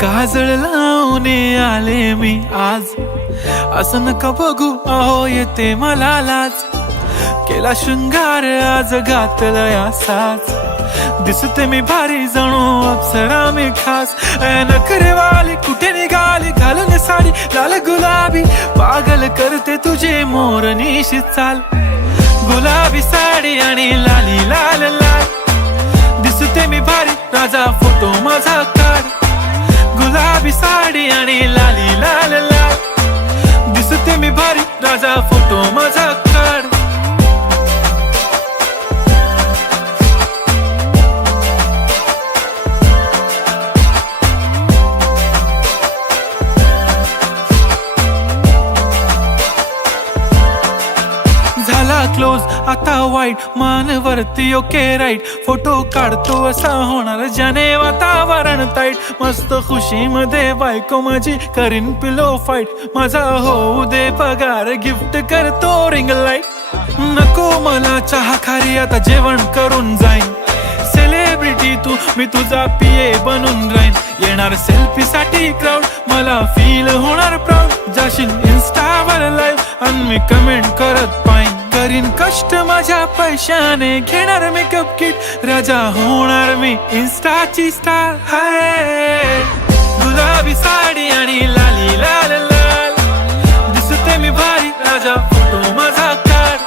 काजळ लावून आले मी आज, असं नका बघू अहो येते मला लाज. केला शृंगार आज घातला साज, दिसते मी भारी जणू अप्सरा मी खास. नखरेवाली कुठे निघाली घालून साडी लाल गुलाबी, पागल करते तुझे मोरनीशी चाल. गुलाबी साडी आणि लाली लाल लाल, दिसते मी भारी राजा फोटो माझा काढ. गुलाबी साडी आणि लाली लाल लाल, दिसते मी भारी राजा फोटो माझा काढ. झाला क्लोज आता वाईट, मानवरती ओके राईट. फोटो काढतो असा होणार ज्याने वातावरण ताईट. मस्त खुशी मध्ये बायको माझी करीन पिलो फाईट. माझा होऊ दे पगार गिफ्ट करतो रिंग लाईट. नको मला चहा खारी आता जेवण करून जाईन. सेलिब्रिटी तू मी तुझा पिये बनून राहीन. येणार सेल्फी साठी क्राऊड मला फील होणार प्राऊड. जाशील इन्स्टावर लाईव्ह आणि मी कमेंट करत पाईन. करीन कष्ट माझ्या पैशाने घेणार मेकअप किट. राजा होणार मी इन्स्टाची स्टार. हाय गुलाबी साडी आणि लाली लाल लाल, दिसते मी भारी राजा फोटो माझा काढ.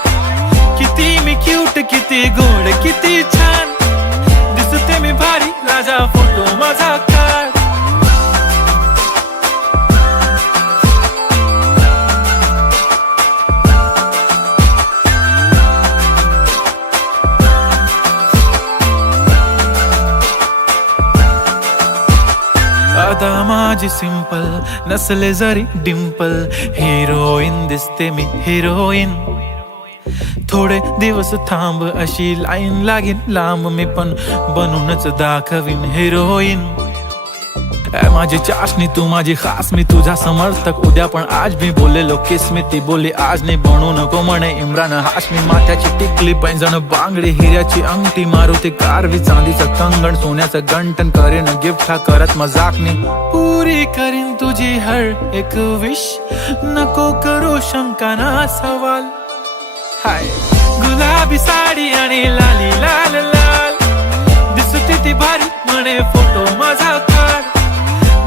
किती मी क्यूट किती गोड किती छान, दिसते मी भारी राजा फोटो माझा काढ. आता माझी सिंपल नसले जरी डिंपल, हिरोईन दिसते मी हिरोईन. थोडे दिवस थांब अशी लाईन लागेल लांब, मी पण बनूनच दाखवीन हिरोईन. माझी चाशनी तू माझी खास, मी तुझा समर्थक उद्या पण आज. मी बोललेलो किस मी ती बोलली आज नाही. बनू नको म्हणे इम्रान हाशमी. माथ्याची टिकली पैंजण बांगडी हिऱ्याची अंगठी, मारुती कारवी चांदीचं कंगण सोन्याचं गंटन. करेन गिफ्ट हा करत मजाकनी, पुरी करीन तुझी हर एक विश. नको करू शंका ना सवाल. हाय गुलाबी साडी आणि लाली लाल लाल, दिसते ती भारी म्हणे फोटो माझा काढ.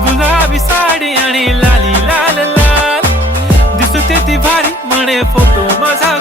गुलाबी साडी आणि लाली लाल लाल, दिसते ती भारी म्हणे फोटो माझा.